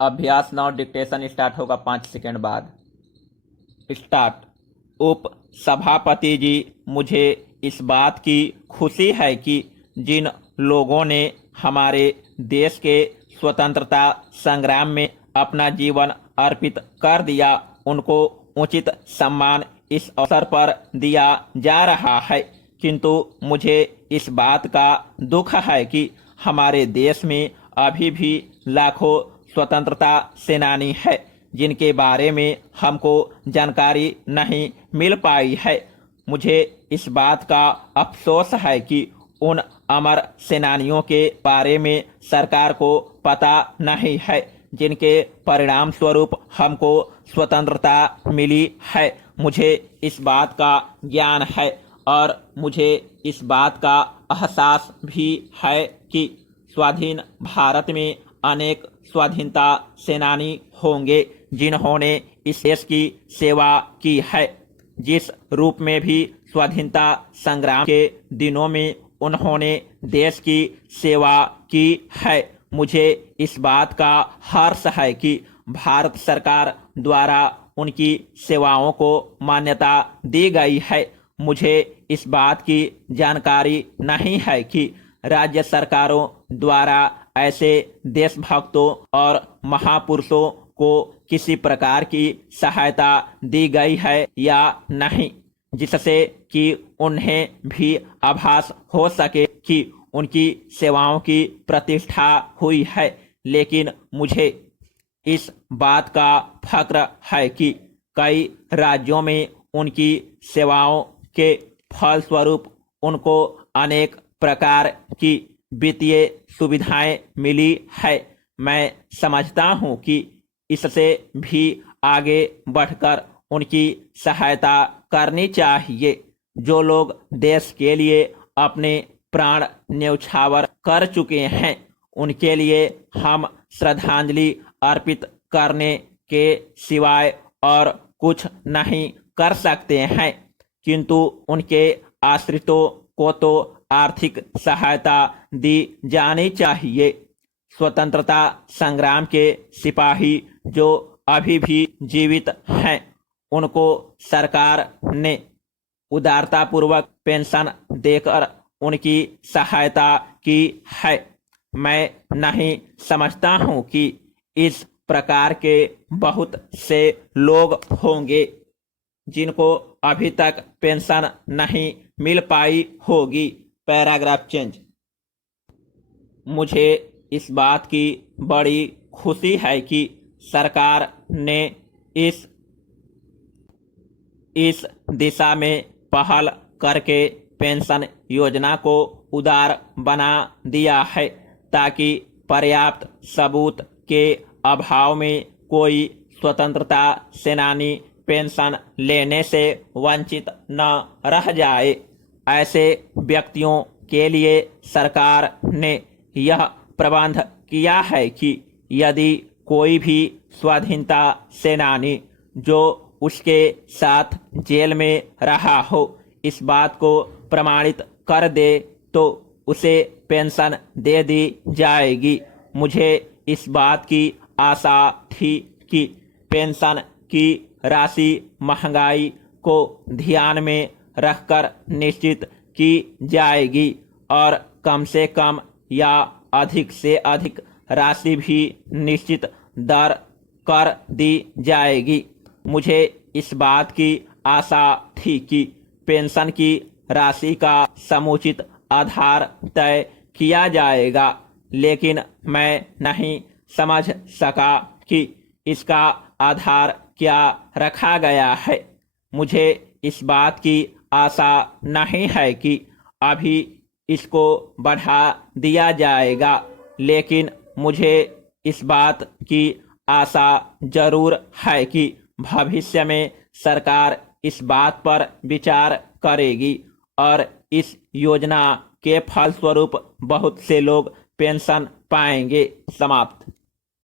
अभ्यास 9 dictation start होगा 5 second बाद। स्टार्ट। उप सभापति जी, मुझे इस बात की खुशी है कि जिन लोगों ने हमारे देश के स्वतंत्रता संग्राम में अपना जीवन अर्पित कर दिया, उनको उचित सम्मान इस अवसर पर दिया जा रहा है। किंतु मुझे इस बात का दुख है कि हमारे देश में अभी भी लाखों स्वतंत्रता सेनानी है जिनके बारे में हमको जानकारी नहीं मिल पाई है। मुझे इस बात का अफसोस है कि उन अमर सेनानियों के बारे में सरकार को पता नहीं है जिनके परिणाम स्वरूप हमको स्वतंत्रता मिली है। मुझे इस बात का ज्ञान है और मुझे इस बात का एहसास भी है कि स्वाधीन भारत में अनेक स्वाधीनता सेनानी होंगे जिन्होंने इस देश की सेवा की है। जिस रूप में भी स्वाधीनता संग्राम के दिनों में उन्होंने देश की सेवा की है, मुझे इस बात का हर्ष है कि भारत सरकार द्वारा उनकी सेवाओं को मान्यता दी गई है। मुझे इस बात की जानकारी नहीं है कि राज्य सरकारों द्वारा ऐसे देशभक्तों और महापुरुषों को किसी प्रकार की सहायता दी गई है या नहीं, जिससे कि उन्हें भी आभास हो सके कि उनकी सेवाओं की प्रतिष्ठा हुई है। लेकिन मुझे इस बात का फक्र है कि कई राज्यों में उनकी सेवाओं के फलस्वरूप उनको अनेक प्रकार की वित्तीय सुविधाएं मिली है। मैं समझता हूं कि इससे भी आगे बढ़कर उनकी सहायता करनी चाहिए। जो लोग देश के लिए अपने प्राण न्यौछावर कर चुके हैं, उनके लिए हम श्रद्धांजलि अर्पित करने के सिवाय और कुछ नहीं कर सकते हैं। किंतु उनके आश्रितों को तो आर्थिक सहायता दी जानी चाहिए। स्वतंत्रता संग्राम के सिपाही जो अभी भी जीवित हैं, उनको सरकार ने उदारतापूर्वक पेंशन देकर उनकी सहायता की है। मैं नहीं समझता हूं कि इस प्रकार के बहुत से लोग होंगे जिनको अभी तक पेंशन नहीं मिल पाई होगी। Paragraph change. मुझे इस बात की बड़ी खुशी है कि सरकार ने इस दिशा में पहल करके पेंशन योजना को उदार बना दिया है, ताकि पर्याप्त सबूत के अभाव में कोई स्वतंत्रता सेनानी पेंशन लेने से वंचित न रह जाए। ऐसे व्यक्तियों के लिए सरकार ने यह प्रबंध किया है कि यदि कोई भी स्वाधीनता सेनानी जो उसके साथ जेल में रहा हो इस बात को प्रमाणित कर दे तो उसे पेंशन दे दी जाएगी। मुझे इस बात की आशा थी कि पेंशन की राशि महंगाई को ध्यान में रखकर निश्चित की जाएगी और कम से कम या अधिक से अधिक राशि भी निश्चित दर कर दी जाएगी। मुझे इस बात की आशा थी कि पेंशन की राशि का समुचित आधार तय किया जाएगा, लेकिन मैं नहीं समझ सका कि इसका आधार क्या रखा गया है। मुझे इस बात की आशा नहीं है कि अभी इसको बढ़ा दिया जाएगा, लेकिन मुझे इस बात की आशा जरूर है कि भविष्य में सरकार इस बात पर विचार करेगी और इस योजना के फलस्वरूप बहुत से लोग पेंशन पाएंगे। समाप्त।